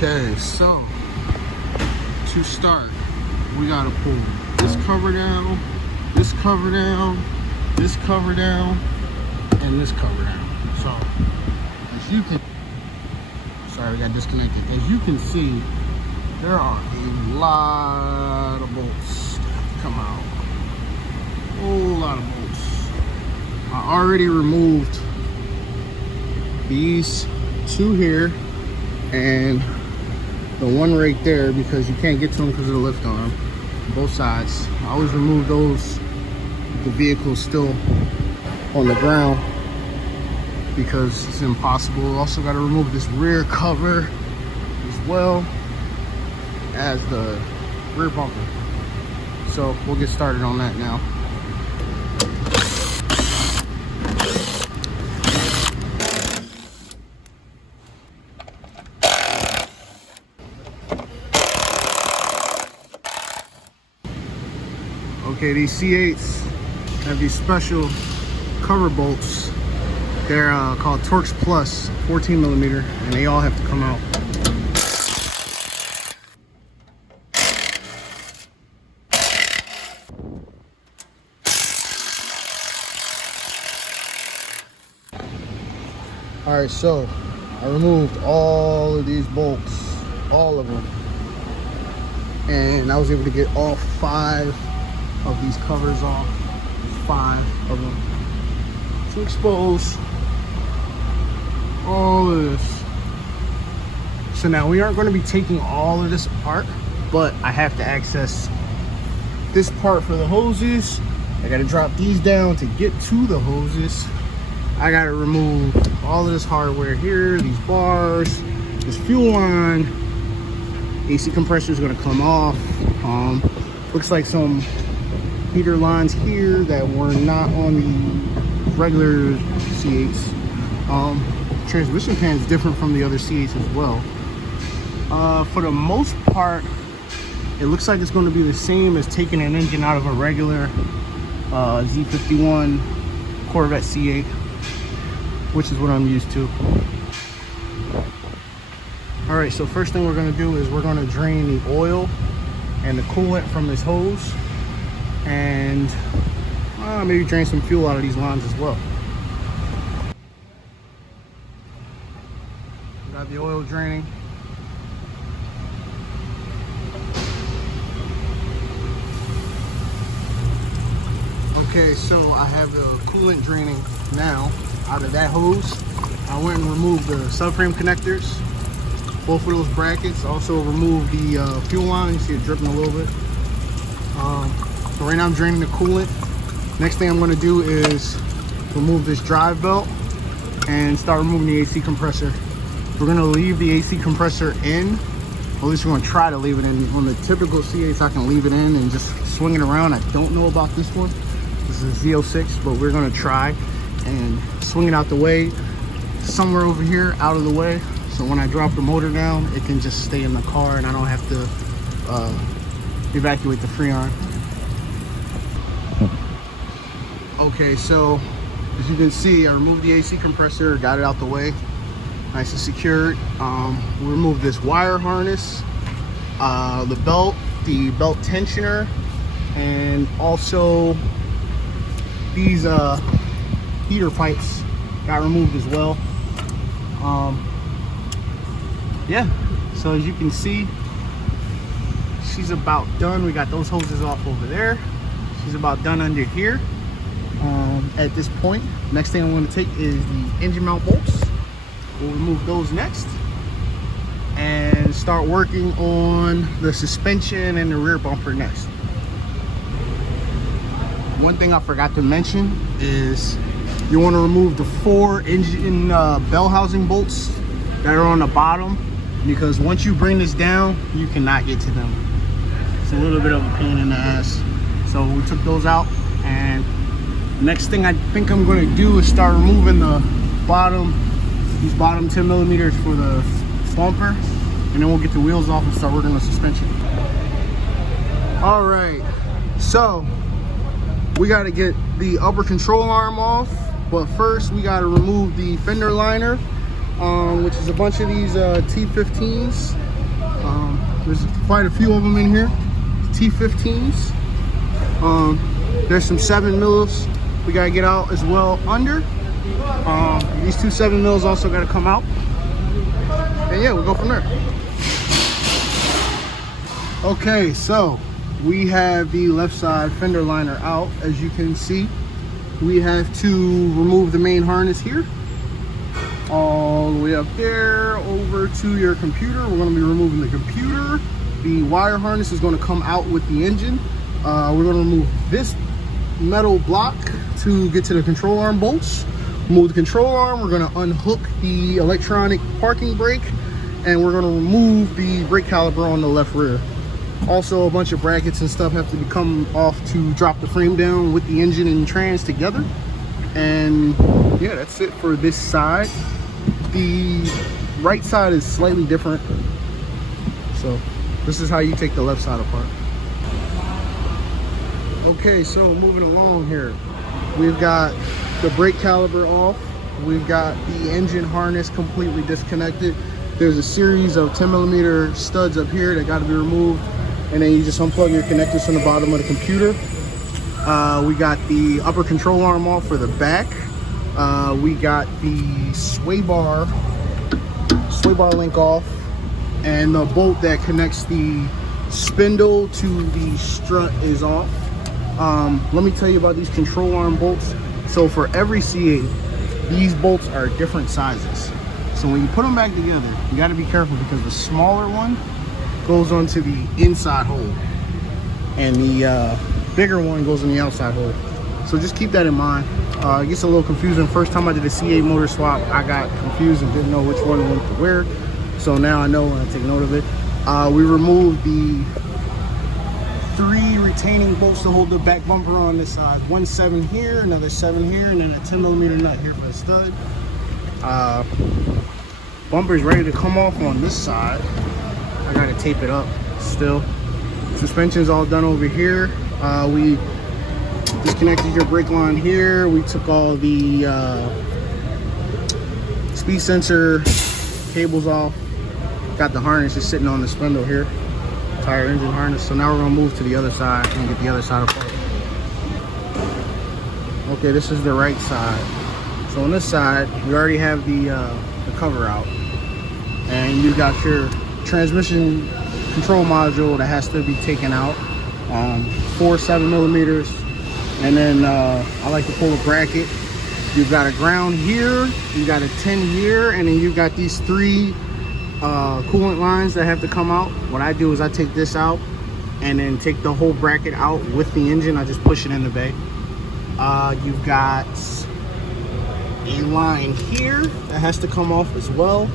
Okay, so to start, we gotta pull this cover down, this cover down, this cover down, and this cover down. So as you can, sorry, we got disconnected. As you can see, there are a lot of bolts that come out. A whole lot of bolts. I already removed these two here and the one right there because you can't get to them because of the lift arm. Both sides. I always remove those with the vehicle still on the ground because it's impossible. Also got to remove this rear cover as well as the rear bumper. So we'll get started on that now. Okay, these C8s have these special cover bolts. They're called Torx Plus 14 millimeter, and they all have to come out. All right, so I removed all of these bolts, all of them, and I was able to get all 5 of these covers off. 5 of them to expose all of this. So now we aren't going to be taking all of this apart, but I have to access this part for the hoses. I got to drop these down to get to the hoses. I got to remove all of this hardware here, these bars, this fuel line. AC compressor is going to come off. Looks like some heater lines here that were not on the regular C8s. Transmission pan is different from the other C8s as well. For the most part, it looks like it's going to be the same as taking an engine out of a regular Z51 Corvette C8, which is what I'm used to. All right, so first thing we're going to do is we're going to drain the oil and the coolant from this hose, and maybe drain some fuel out of these lines as well. Got the oil draining. Okay, so I have the coolant draining now out of that hose. I went and removed the subframe connectors, both of those brackets. Also removed the fuel line. You see it dripping a little bit. So right now I'm draining the coolant. Next thing I'm going to do is remove this drive belt and start removing the AC compressor. We're going to leave the AC compressor in. At least we're going to try to leave it in. On the typical C8s, I can leave it in and just swing it around. I don't know about this one. This is a ZO6, but we're going to try and swing it out the way, somewhere over here, out of the way. So when I drop the motor down, it can just stay in the car and I don't have to evacuate the Freon. Okay, so as you can see, I removed the AC compressor, got it out the way, nice and secured. We removed this wire harness, the belt tensioner, and also these heater pipes got removed as well. Yeah, so as you can see, she's about done. We got those hoses off over there. She's about done under here. At this point, next thing I'm going to take is the engine mount bolts. We'll remove those next and start working on the suspension and the rear bumper next. One thing I forgot to mention is you want to remove the 4 engine bell housing bolts that are on the bottom, because once you bring this down, you cannot get to them. It's a little bit of a pain in the ass. So we took those out, and next thing I think I'm going to do is start removing the these bottom 10 millimeters for the bumper, and then we'll get the wheels off and start working on the suspension. All right, so we got to get the upper control arm off, but first we got to remove the fender liner, which is a bunch of these T15s There's quite a few of them in here. T15s. There's some 7 mils we gotta get out as well under. These two 7 mils also gotta come out. And yeah, we'll go from there. Okay, so we have the left side fender liner out. As you can see, we have to remove the main harness here, all the way up there over to your computer. We're going to be removing the computer. The wire harness is going to come out with the engine. We're going to remove this metal block to get to the control arm bolts. Remove the control arm. We're going to unhook the electronic parking brake, and we're going to remove the brake caliper on the left rear. Also, a bunch of brackets and stuff have to come off to drop the frame down with the engine and trans together. And yeah, that's it for this side. The right side is slightly different. So this is how you take the left side apart. Okay, so moving along here, we've got the brake caliper off. We've got the engine harness completely disconnected. There's a series of 10mm studs up here that got to be removed. And then you just unplug your connectors from the bottom of the computer. We got the upper control arm off for the back. We got the sway bar link off, and the bolt that connects the spindle to the strut is off. Let me tell you about these control arm bolts. So for every C8, these bolts are different sizes. So when you put them back together, you got to be careful, because the smaller one goes onto the inside hole, and the bigger one goes in the outside hole. So just keep that in mind. It gets a little confusing. First time I did a C8 motor swap, I got confused and didn't know which one went to where. So now I know and I take note of it. We removed the 3 retaining bolts to hold the back bumper on this side. 1 7 here, another 7 here, and then a 10mm nut here for the stud. Bumper's ready to come off on this side. I gotta tape it up still. Suspension's all done over here. We disconnected your brake line here. We took all the speed sensor cables off. Got the harness just sitting on the spindle here. Tire engine harness. So now we're gonna move to the other side and get the other side apart. Okay, this is the right side. So on this side, we already have the cover out. And you got your transmission control module that has to be taken out. 4 7mm, and then I like to pull a bracket. You've got a ground here, you got a 10 here, and then you've got these 3 coolant lines that have to come out. What I do is I take this out and then take the whole bracket out with the engine. I just push it in the bay. You've got a line here that has to come off as well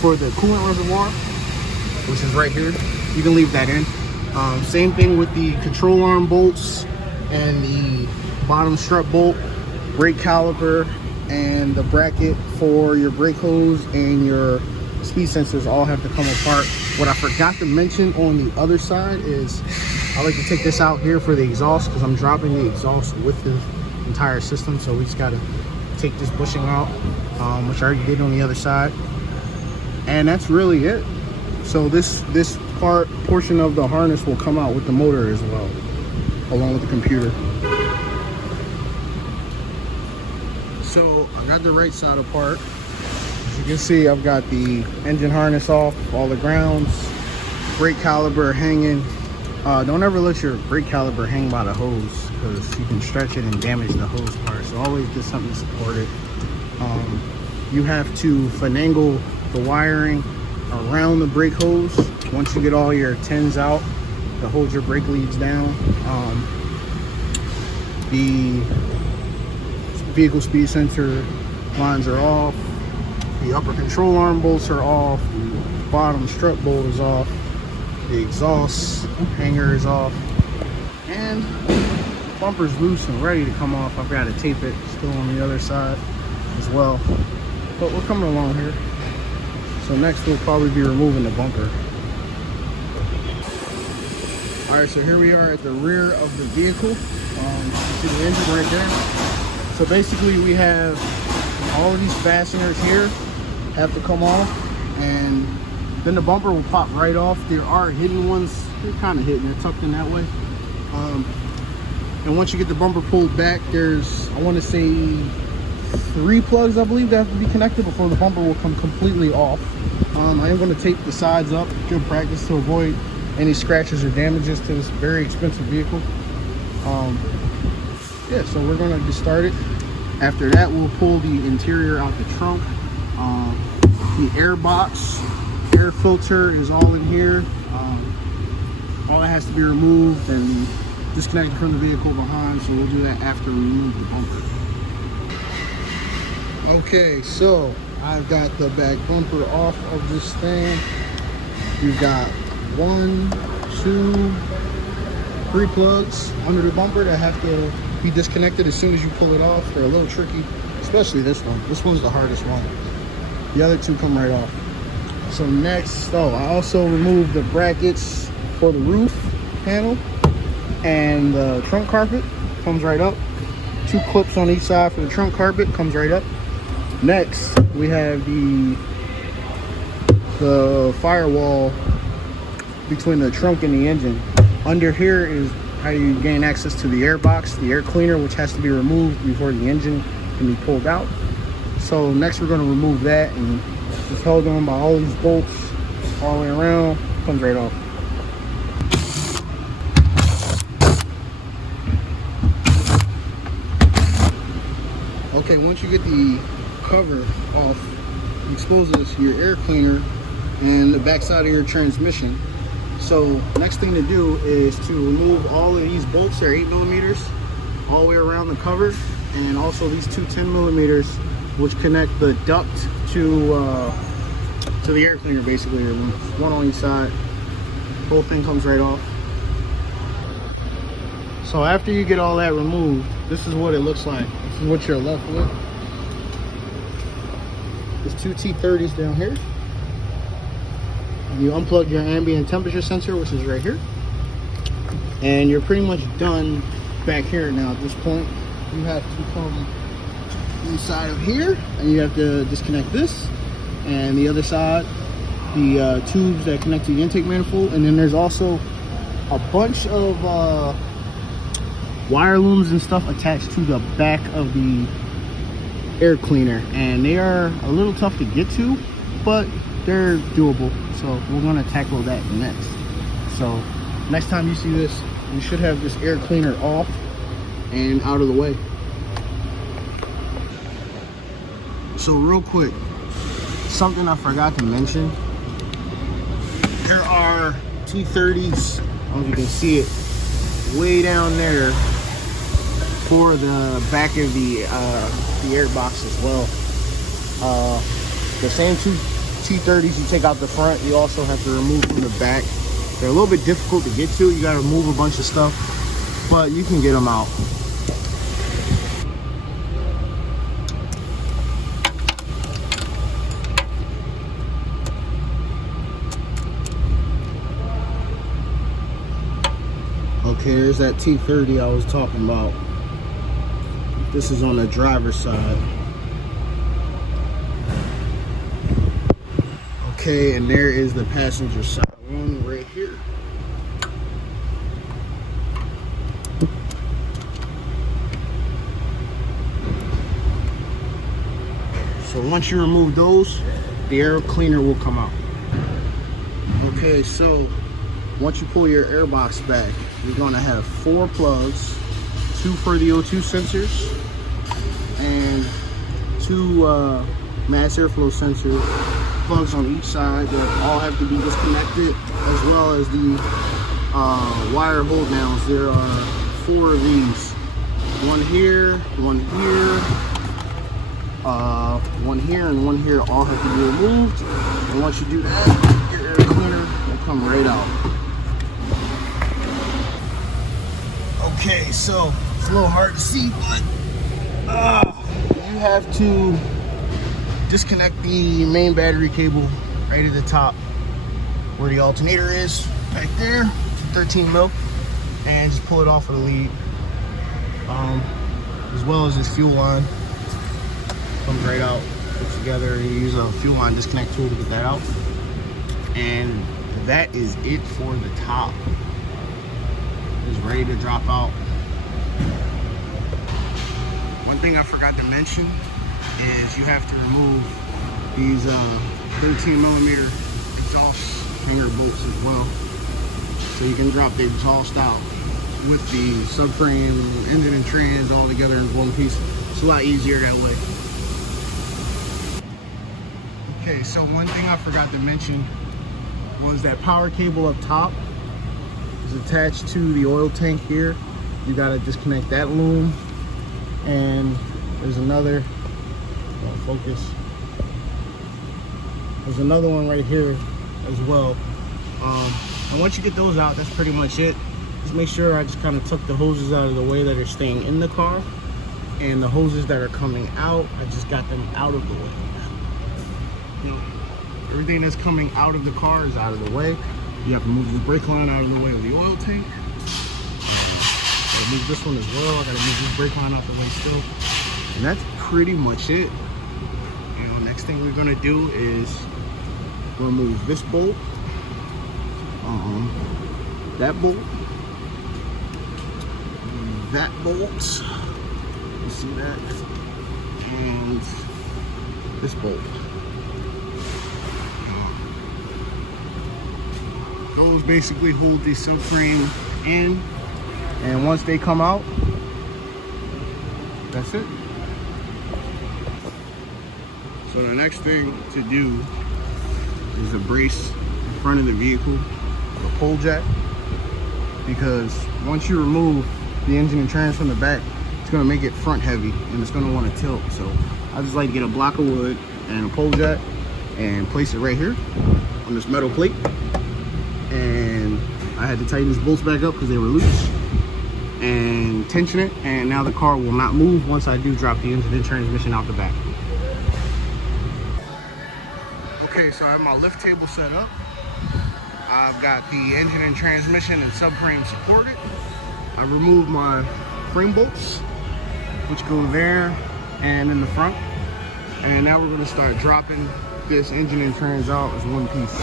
for the coolant reservoir, which is right here. You can leave that in. Same thing with the control arm bolts and the bottom strut bolt, brake caliper, and the bracket for your brake hose and your speed sensors all have to come apart. What I forgot to mention on the other side is I like to take this out here for the exhaust, because I'm dropping the exhaust with the entire system. So we just got to take this bushing out, which I already did on the other side. And that's really it. So this portion of the harness will come out with the motor as well, along with the computer. So I got the right side apart. As you can see, I've got the engine harness off, all the grounds, brake caliper hanging. Don't ever let your brake caliper hang by the hose, because you can stretch it and damage the hose part. So always get something to support it. You have to finagle the wiring around the brake hose once you get all your 10s out to hold your brake leads down. The vehicle speed sensor lines are off, the upper control arm bolts are off, the bottom strut bolt is off, the exhaust hanger is off, and the bumper's loose and ready to come off. I've got to tape it still on the other side as well, but we're coming along here. So next we'll probably be removing the bumper. All right, so here we are at the rear of the vehicle. You see the engine right there. So basically we have all of these fasteners here have to come off, and then the bumper will pop right off. There are hidden ones. They're kind of hidden. They're tucked in that way. And once you get the bumper pulled back, there's, I want to say, 3 plugs, I believe, that have to be connected before the bumper will come completely off. I am going to tape the sides up. Good practice to avoid any scratches or damages to this very expensive vehicle. Yeah, so we're going to get started. After that, we'll pull the interior out the trunk. The Airbox air filter is all in here. All that has to be removed and disconnected from the vehicle behind, so we'll do that after we remove the bumper. Okay, so I've got the back bumper off of this thing. We've got 1, 2, 3 plugs under the bumper that have to be disconnected as soon as you pull it off. They're a little tricky, especially this one. This one's the hardest one. The other 2 come right off. So next, I also removed the brackets for the roof panel, and the trunk carpet comes right up. 2 clips on each side for the trunk carpet, comes right up. Next, we have the firewall between the trunk and the engine. Under here is how you gain access to the airbox, the air cleaner, which has to be removed before the engine can be pulled out. So next we're going to remove that, and it's held on by all these bolts all the way around, comes right off. Okay, once you get the cover off, it exposes your air cleaner and the backside of your transmission. So next thing to do is to remove all of these bolts. They're 8mm all the way around the cover, and also these 2 10mm which connect the duct to the air cleaner, basically. One on each side. Whole thing comes right off. So after you get all that removed, this is what it looks like. This is what you're left with. There's 2 T30s down here. You unplug your ambient temperature sensor, which is right here. And you're pretty much done back here now. At this point, you have to come inside of here, and you have to disconnect this. And the other side, the tubes that connect to the intake manifold. And then there's also a bunch of wire looms and stuff attached to the back of the air cleaner, and they are a little tough to get to, but they're doable. So we're going to tackle that next. So next time you see this, you should have this air cleaner off and out of the way. So real quick, something I forgot to mention, there are T30s, I don't know if you can see it, way down there for the back of the airbox as well. The same 2 T30s you take out the front, you also have to remove from the back. They're a little bit difficult to get to. You got to remove a bunch of stuff, but you can get them out. Okay, there's that T30 I was talking about. This is on the driver's side. Okay, and there is the passenger side one right here. So once you remove those, the air cleaner will come out. Okay, so once you pull your airbox back, you're going to have 4 plugs, 2 for the O2 sensors, and 2 mass airflow sensor plugs on each side that all have to be disconnected, as well as the wire hold downs. There are 4 of these. One here, one here, one here, and one here. All have to be removed. And once you do that, your air cleaner will come right out. Okay, so it's a little hard to see, but you have to disconnect the main battery cable right at the top where the alternator is, back there. It's a 13 mil, and just pull it off of the lead, as well as this fuel line comes right out, put together. You use a fuel line disconnect tool to get that out. And that is it for the top. It's ready to drop out. One thing I forgot to mention is you have to remove these 13mm exhaust hanger bolts as well, so you can drop the exhaust out with the subframe, engine and trans all together in one piece. It's a lot easier that way. Okay, so one thing I forgot to mention was that power cable up top is attached to the oil tank here. You gotta disconnect that loom, and there's another, focus. There's another one right here as well. And once you get those out, that's pretty much it. Just make sure I just kind of tuck the hoses out of the way that are staying in the car, and the hoses that are coming out, I just got them out of the way. You know, everything that's coming out of the car is out of the way. You have to move the brake line out of the way of the oil tank. Gotta move this one as well. I gotta move this brake line out the way still. And that's pretty much it. You know, next thing we're gonna do is remove this bolt, that bolt, that bolt. You see that? And this bolt. Those basically hold the subframe in, and once they come out, that's it. So the next thing to do is to brace the front of the vehicle, the pole jack, because once you remove the engine and trans from the back, it's gonna make it front heavy and it's gonna want to tilt. So I just like to get a block of wood and a pole jack and place it right here on this metal plate. And I had to tighten these bolts back up because they were loose, and tension it, and now the car will not move once I do drop the engine and transmission out the back. Okay, so I have my lift table set up. I've got the engine and transmission and subframe supported. I removed my frame bolts, which go there and in the front. And now we're gonna start dropping this engine and trans out as one piece.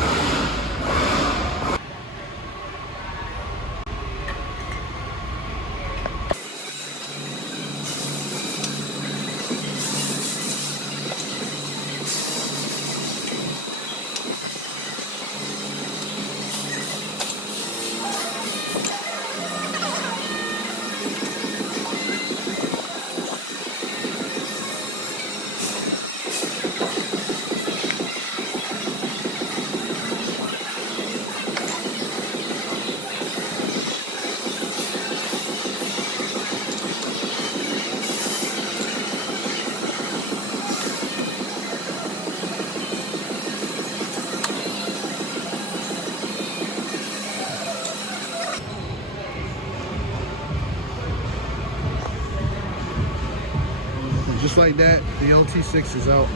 Just like that, the LT6 is out.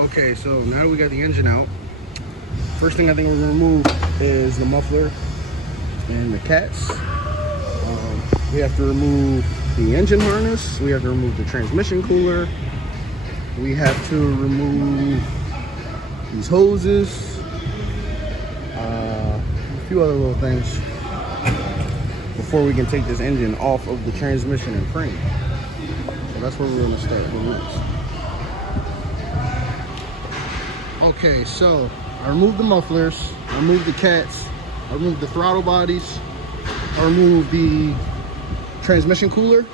Okay, so now that we got the engine out, first thing I think we're gonna remove is the muffler and the cats. We have to remove the engine harness. We have to remove the transmission cooler. We have to remove these hoses, a few other little things before we can take this engine off of the transmission and frame. So that's where we're gonna start the moves. Okay, so I removed the mufflers, I removed the cats, I removed the throttle bodies, I removed the transmission cooler,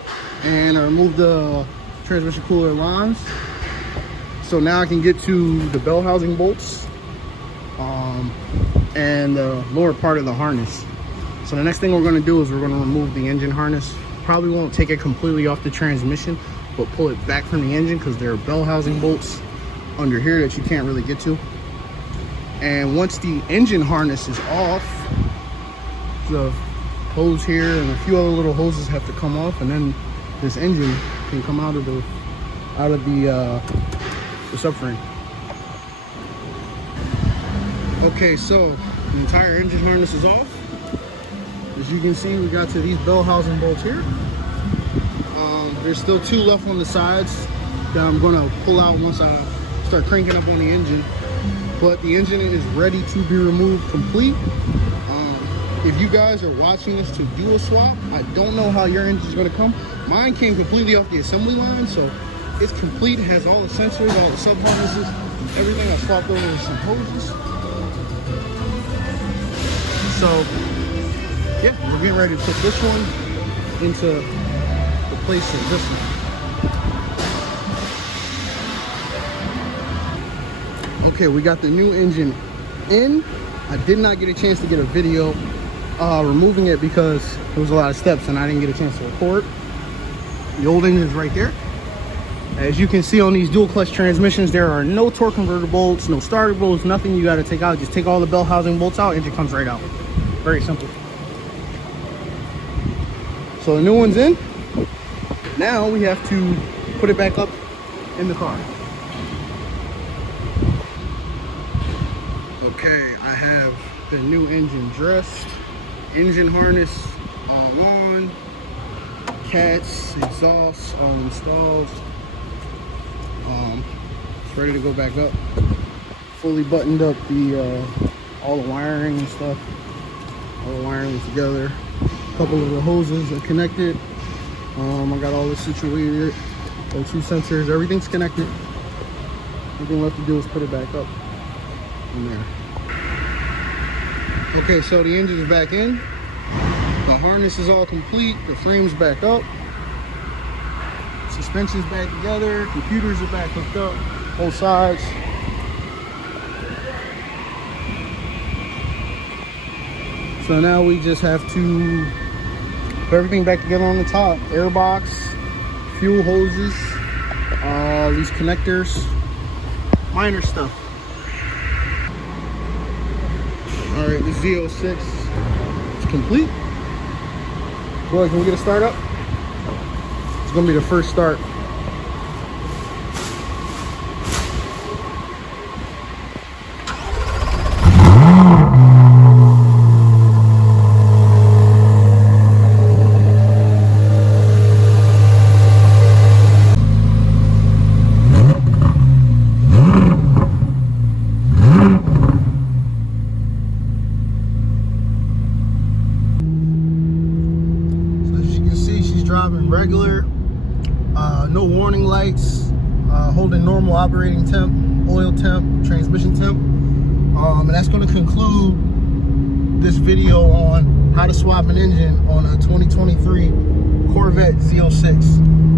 and I removed the transmission cooler lines. So now I can get to the bell housing bolts and the lower part of the harness. So the next thing we're going to do is we're going to remove the engine harness. Probably won't take it completely off the transmission, but pull it back from the engine because there are bell housing bolts under here that you can't really get to. And once the engine harness is off, the hose here and a few other little hoses have to come off, and then this engine can come out of the subframe. Okay, so the entire engine harness is off. As you can see, we got to these bell housing bolts here. There's still 2 left on the sides that I'm gonna pull out once I start cranking up on the engine. But the engine is ready to be removed complete. If you guys are watching this to do a swap, I don't know how your engine is gonna come. Mine came completely off the assembly line, so it's complete. It has all the sensors, all the sub harnesses, everything. I swapped over with some hoses. So yeah, we're getting ready to put this one into the place of this one. Okay, we got the new engine in. I did not get a chance to get a video removing it because there was a lot of steps and I didn't get a chance to record. The old engine's right there. As you can see on these dual clutch transmissions, there are no torque converter bolts, no starter bolts, nothing you got to take out. Just take all the bell housing bolts out, engine comes right out. Very simple. So the new one's in. Now we have to put it back up in the car. Okay, I have the new engine dressed, engine harness all on, cats, exhaust all installed. It's ready to go back up. Fully buttoned up the all the wiring and stuff. All the wiring is together. A couple of the hoses are connected. I got all this situated. Those 2 sensors, everything's connected. Everything left to do is put it back up in there. Okay, so the engine is back in. The harness is all complete. The frame's back up. Suspension's back together. Computers are back hooked up. Both sides. So now we just have to put everything back together on the top. Airbox, fuel hoses, these connectors, minor stuff. All right, the ZO6 is complete. Boy, can we get a start up? It's gonna be the first start. Driving regular, no warning lights, holding normal operating temp, oil temp, transmission temp. And that's going to conclude this video on how to swap an engine on a 2023 Corvette ZO6.